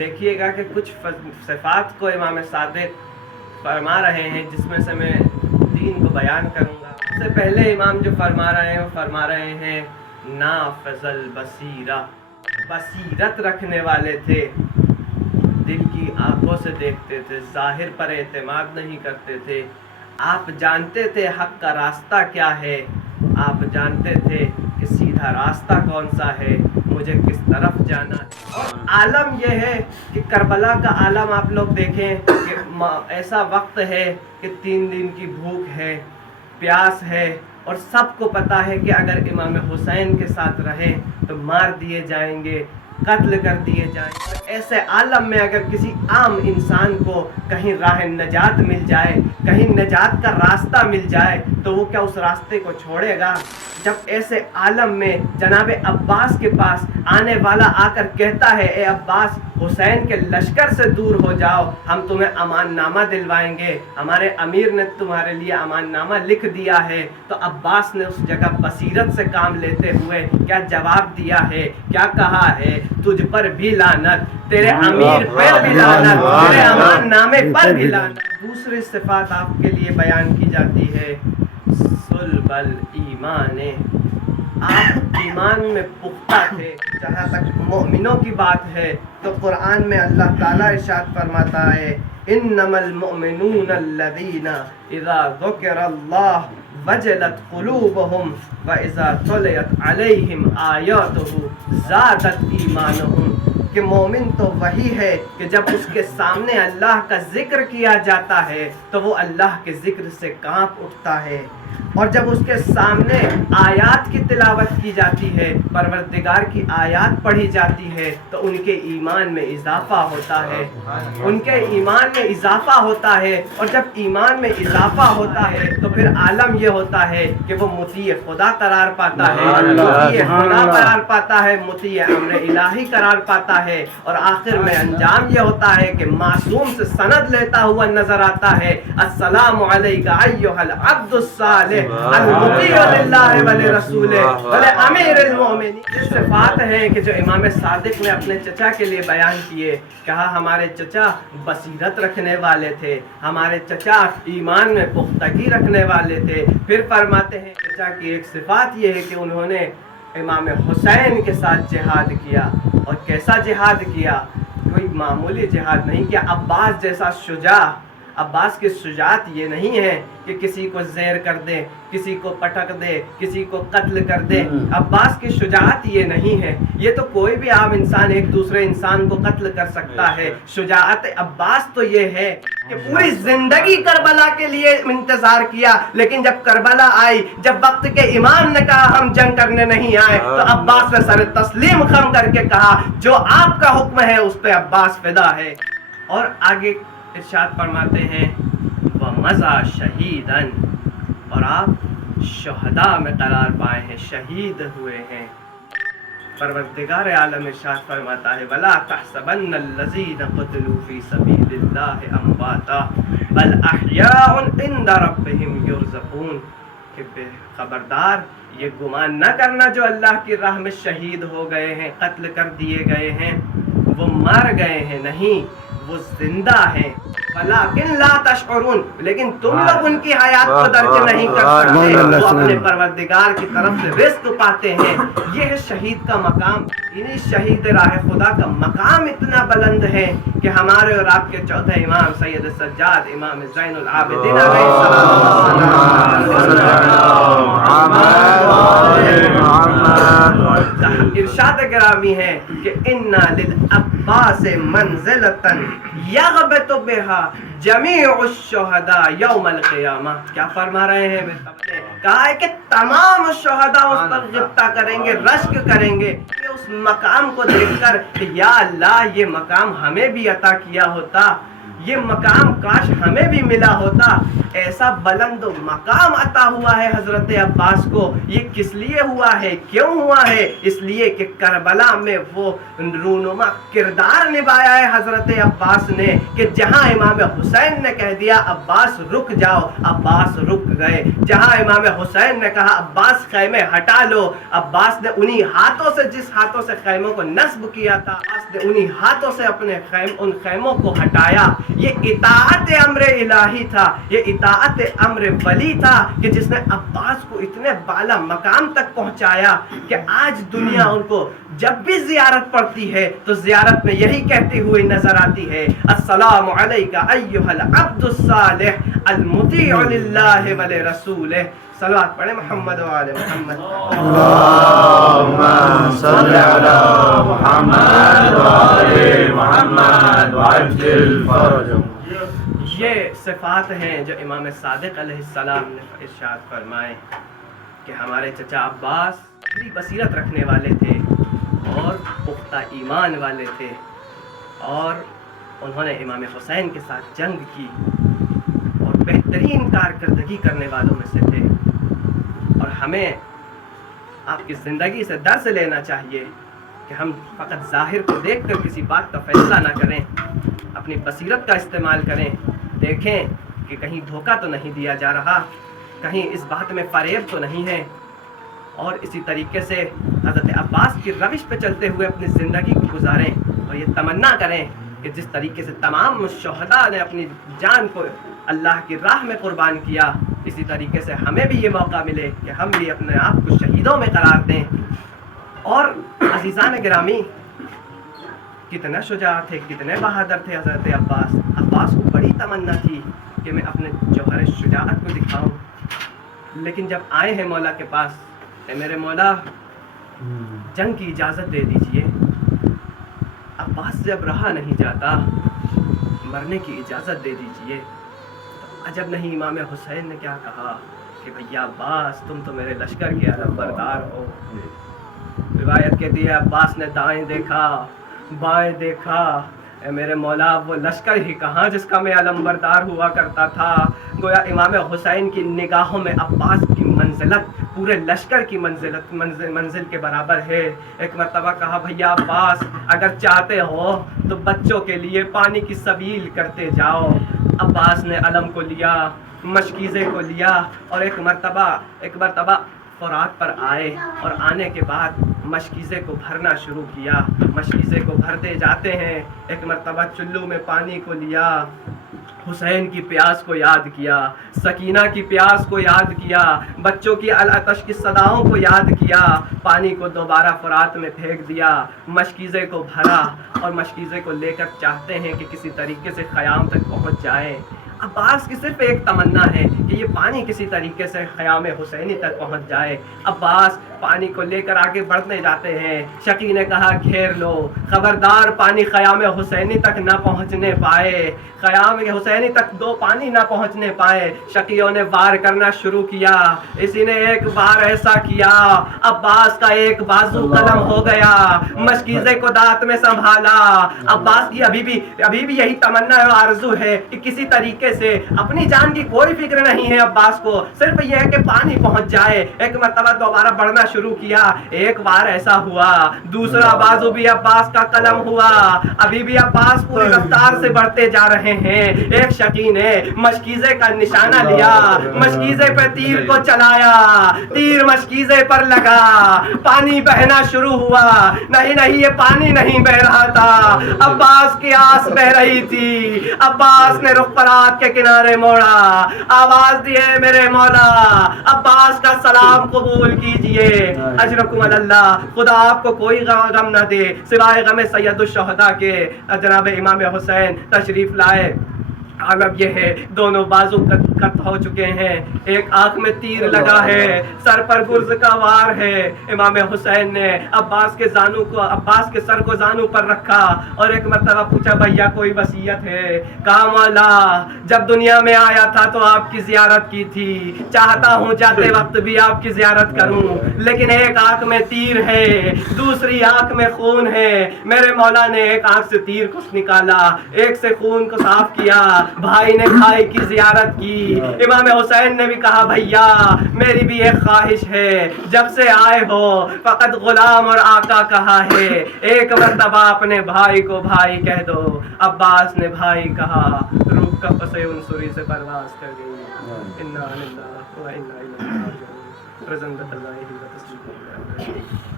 دیکھیے گا کہ کچھ صفات کو امام صادق فرما رہے ہیں جس میں سے میں تین کو بیان کروں گا۔ سب سے پہلے امام جو فرما رہے ہیں وہ فرما رہے ہیں نافذ البصیرہ، بصیرت رکھنے والے تھے، دل کی آنکھوں سے دیکھتے تھے، ظاہر پر اعتماد نہیں کرتے تھے۔ آپ جانتے تھے حق کا راستہ کیا ہے، آپ جانتے تھے کہ سیدھا راستہ کون سا ہے، مجھے کس طرف جانا ہے۔ اور عالم یہ ہے کہ کربلا کا عالم آپ لوگ دیکھیں کہ ایسا وقت ہے کہ 3 دن کی بھوک ہے، پیاس ہے، اور سب کو پتا ہے کہ اگر امام حسین کے ساتھ رہیں تو مار دیے جائیں گے، قتل کر دیے جائیں گے۔ ایسے عالم میں اگر کسی عام انسان کو کہیں راہ نجات مل جائے، کہیں نجات کا راستہ مل جائے تو وہ کیا اس راستے کو چھوڑے گا؟ جب ایسے عالم میں جناب عباس کے پاس آنے والا آ کر کہتا ہے اے عباس، حسین کے لشکر سے دور ہو جاؤ، ہم تمہیں امان نامہ دلوائیں گے، ہمارے امیر نے تمہارے لیے امان نامہ لکھ دیا ہے، تو عباس نے اس جگہ بصیرت سے کام لیتے ہوئے کیا جواب دیا ہے، کیا کہا ہے؟ تجھ پر بھی لعنت، تیرے امیر پر بھی لعنت، تیرے امان نامے پر بھی لعنت۔ دوسری صفات آپ کے لیے بیان کی جاتی ہے صلب الایمان، آپ ایمان میں پختہ تھے۔ جہاں تک مومنوں کی بات ہے تو قرآن میں اللہ تعالیٰ ارشاد فرماتا ہے انما المؤمنون الذین اذا ذکر اللہ وجلت قلوبهم واذا تلیت علیہم آیاتہ زادت ایمانہم، کہ مومن تو وہی ہے کہ جب اس کے سامنے اللہ کا ذکر کیا جاتا ہے تو وہ اللہ کے ذکر سے کانپ اٹھتا ہے، اور جب اس کے سامنے آیات کی تلاوت کی جاتی ہے، پروردگار کی آیات پڑھی جاتی ہے تو ان کے ایمان میں اضافہ ہوتا ہے، ان کے ایمان میں اضافہ ہوتا ہے، اور جب ایمان میں اضافہ ہوتا ہے تو پھر عالم یہ ہوتا ہے کہ وہ مطیع خدا قرار پاتا ہے، مطیع خدا قرار پاتا ہے، مطیع امر الہی قرار پاتا ہے، اور آخر میں انجام یہ ہوتا ہے کہ معصوم سے سند لیتا ہوا نظر آتا ہے السلام علیک ایھا العبد الصالح المطیع للہ ولرسولہ ولامیر المؤمنین۔ یہ صفات ہیں کہ جو امام صادق نے اپنے چچا کے لیے بیان کیے، کہا ہمارے چچا بصیرت رکھنے والے تھے، ہمارے چچا ایمان میں پختگی رکھنے والے تھے۔ پھر فرماتے ہیں چچا کی ایک صفات یہ ہے کہ انہوں نے امام حسین کے ساتھ جہاد کیا، اور کیسا جہاد کیا؟ کوئی معمولی جہاد نہیں کیا، عباس جیسا شجاع۔ عباس کی شجاعت یہ نہیں ہے کہ کسی کو زیر کر دے، کسی کو پٹک دے، کسی کو قتل کر دے۔ عباس کی شجاعت یہ نہیں ہے، یہ تو کوئی بھی عام انسان ایک دوسرے انسان کو قتل کر سکتا ہے۔ شجاعت عباس تو یہ ہے کہ پوری زندگی کربلا کے لیے انتظار کیا، لیکن جب کربلا آئی، جب وقت کے امام نے کہا ہم جنگ کرنے نہیں آئے، تو عباس نے سر تسلیم خم کر کے کہا جو آپ کا حکم ہے اس پہ عباس فدا ہے۔ اور آگے ارشاد فرماتے ہیں وَمَضَى شَهِيدًا، اور آپ شہداء میں قرار پائے ہیں، شہید ہوئے ہیں۔ پروردگار عالم ارشاد فرماتا ہے وَلَا تَحْسَبَنَّ الَّذِينَ قُتِلُوا فِي سَبِيلِ اللَّهِ أَمْوَاتًا بَلْ أَحْيَاءٌ عِندَ رَبِّهِمْ يُرْزَقُونَ، کہ خبردار یہ گمان نہ کرنا جو اللہ کی راہ میں شہید ہو گئے ہیں، قتل کر دیے گئے ہیں، وہ مر گئے ہیں، نہیں، وہ زندہ ہیں۔ ولیکن لا تشعرون، لیکن تم لوگ ان کی حیات کو درک نہیں کر سکتے، وہ اپنے پروردگار کی طرف سے رزق پاتے ہیں۔ یہ ہے شہید کا مقام، یعنی شہید راہ خدا کا مقام اتنا بلند ہے کہ ہمارے اور آپ کے چوتھے امام سید سجاد امام زین العابدین علیہ ارشاد گرامی ہے کہ انا للعباس منزلۃ یغبط بها جمیع الشہداء یوم القیامہ۔ کیا فرما رہے ہیں؟ کہا ہے کہ تمام شہداء اس پر غبطہ کریں گے، رشک کریں گے اس مقام کو دیکھ کر کہ یا اللہ یہ مقام ہمیں بھی عطا کیا ہوتا، یہ مقام کاش ہمیں بھی ملا ہوتا. ایسا بلند مقام عطا ہوا ہے حضرت عباس کو. یہ کس لیے ہوا ہے, کیوں ہوا ہے؟ اس لیے کہ کربلا میں وہ رونما کردار نبھایا ہے حضرت عباس نے, کہ جہاں امام حسین نے کہہ دیا عباس رک جاؤ, عباس رک گئے. جہاں امام حسین نے کہا عباس خیمے ہٹا لو, عباس نے انہی ہاتھوں سے, جس ہاتھوں سے خیموں کو نصب کیا تھا, عباس نے انہی ہاتھوں سے اپنے ان خیموں کو ہٹایا. یہ اطاعت امر الہی تھا, یہ اطاعت امر ولی تھا, کہ جس نے عباس کو اتنے بالا مقام تک پہنچایا کہ آج دنیا ان کو جب بھی زیارت پڑتی ہے تو زیارت میں یہی کہتی ہوئی نظر آتی ہے, السلام علیکہ ایھا العبد الصالح المطیع للہ ولرسولہ. صلوات پڑھیں محمد و آل محمد. اللهم صل على محمد وآل محمد وعجل فرجهم. یہ صفات ہیں جو امام صادق علیہ السلام نے ارشاد فرمائے کہ ہمارے چچا عباس بڑی بصیرت رکھنے والے تھے اور پختہ ایمان والے تھے, اور انہوں نے امام حسین کے ساتھ جنگ کی اور بہترین کارکردگی کرنے والوں میں سے تھے. اور ہمیں آپ کی زندگی سے درس لینا چاہیے کہ ہم فقط ظاہر کو دیکھ کر کسی بات کا فیصلہ نہ کریں, اپنی بصیرت کا استعمال کریں, دیکھیں کہ کہیں دھوکہ تو نہیں دیا جا رہا, کہیں اس بات میں فریب تو نہیں ہے, اور اسی طریقے سے حضرت عباس کی روش پہ چلتے ہوئے اپنی زندگی کو گزاریں, اور یہ تمنا کریں کہ جس طریقے سے تمام شہداء نے اپنی جان کو اللہ کی راہ میں قربان کیا, اسی طریقے سے ہمیں بھی یہ موقع ملے کہ ہم بھی اپنے آپ کو شہیدوں میں قرار دیں. اور عزیزان گرامی, کتنا شجاع تھے, کتنے بہادر تھے حضرت عباس. عباس کو بڑی تمنا تھی کہ میں اپنے جوہر شجاعت کو دکھاؤں, لیکن جب آئے ہیں مولا کے پاس, اے میرے مولا جنگ کی اجازت دے دیجئے. عباس جب رہا نہیں جاتا, مرنے کی اجازت دے دیجئے. عجب نہیں امام حسین نے کیا کہا کہ بھیا عباس تم تو میرے لشکر کے علم بردار ہو. روایت کہتی ہے عباس نے دائیں دیکھا بائیں دیکھا, اے میرے مولا وہ لشکر ہی کہاں جس کا میں علم بردار ہوا کرتا تھا. گویا امام حسین کی نگاہوں میں عباس کی منزلت پورے لشکر کی منزل کے برابر ہے. ایک مرتبہ کہا بھیا عباس اگر چاہتے ہو تو بچوں کے لیے پانی کی سبیل کرتے جاؤ. عباس نے علم کو لیا, مشکیزے کو لیا, اور ایک مرتبہ فرات پر آئے, اور آنے کے بعد مشکیزے کو بھرنا شروع کیا. مشکیزے کو بھرتے جاتے ہیں. ایک مرتبہ چلو میں پانی کو لیا, حسین کی پیاس کو یاد کیا, سکینہ کی پیاس کو یاد کیا, بچوں کی العطش کی صداؤں کو یاد کیا, پانی کو دوبارہ فرات میں پھینک دیا, مشکیزے کو بھرا, اور مشکیزے کو لے کر چاہتے ہیں کہ کسی طریقے سے خیام تک پہنچ جائیں. عباس کی صرف ایک تمنا ہے کہ یہ پانی کسی طریقے سے خیام حسینی تک پہنچ جائے. عباس پانی کو لے کر آگے بڑھتے جاتے ہیں. شقی نے کہا گھیر لو, خبردار پانی خیام حسینی تک نہ پہنچنے پائے, خیام حسینی تک دو پانی نہ پہنچنے پائے. شقیوں نے وار کرنا شروع کیا. اسی نے ایک بار ایسا کیا, عباس کا ایک بازو قلم ہو گیا, مشکیزے کو دانت میں سنبھالا. عباس کی ابھی بھی یہی تمنا اور آرزو ہے کہ کسی طریقے سے, اپنی جان کی کوئی فکر نہیں ہے عباس کو, صرف یہ ہے کہ پانی پہنچ جائے. ایک مرتبہ دوبارہ بڑھنا شروع کیا. ایک بار ایسا ہوا, دوسرا بازو بھی عباس کا قلم ہوا. ابھی بھی عباس پوری رفتار سے بڑھتے جا رہے ہیں. ایک شقی نے مشکیزے کا نشانہ لیا, مشکیزے پہ تیر کو چلایا, تیر مشکیزے پر لگا, پانی بہنا شروع ہوا. نہیں یہ پانی نہیں بہ رہا تھا, عباس کی آس بہ رہی تھی. عباس نے رخ فرات کے کنارے موڑا, آواز دیے میرے مولا عباس کا سلام قبول کیجئے. اجرکم اللہ, خدا آپ کو کوئی غم نہ دے سوائے غم سید الشہداء کے. جناب امام حسین تشریف لائے. عالم یہ ہے دونوں بازو قط ہو چکے ہیں، ایک آنکھ میں تیر لگا ہے، سر پر گرز کا وار ہے۔ امام حسین نے عباس کے سر کو زانو پر رکھا اور ایک مرتبہ پوچھا بھیا کوئی وصیت ہے؟ کہا مولا جب دنیا میں آیا تھا تو آپ کی زیارت کی تھی، چاہتا ہوں جاتے وقت بھی آپ کی زیارت کروں، لیکن ایک آنکھ میں تیر ہے، دوسری آنکھ میں خون ہے۔ میرے مولا نے ایک آنکھ سے تیر کو نکالا، ایک سے خون کو صاف کیا، بھائی نے بھائی کی زیارت کی۔ امام حسین نے بھی کہا بھیا میری بھی ایک خواہش ہے، جب سے آئے ہو فقط غلام اور آقا کہا ہے، ایک مرتبہ اپنے بھائی کو بھائی کہہ دو۔ عباس نے بھائی کہا، روح قفس عنصری سے پرواز کر گئی۔ انا للہ و انا الیہ راجعون۔ رضا اللہ و تسلیم۔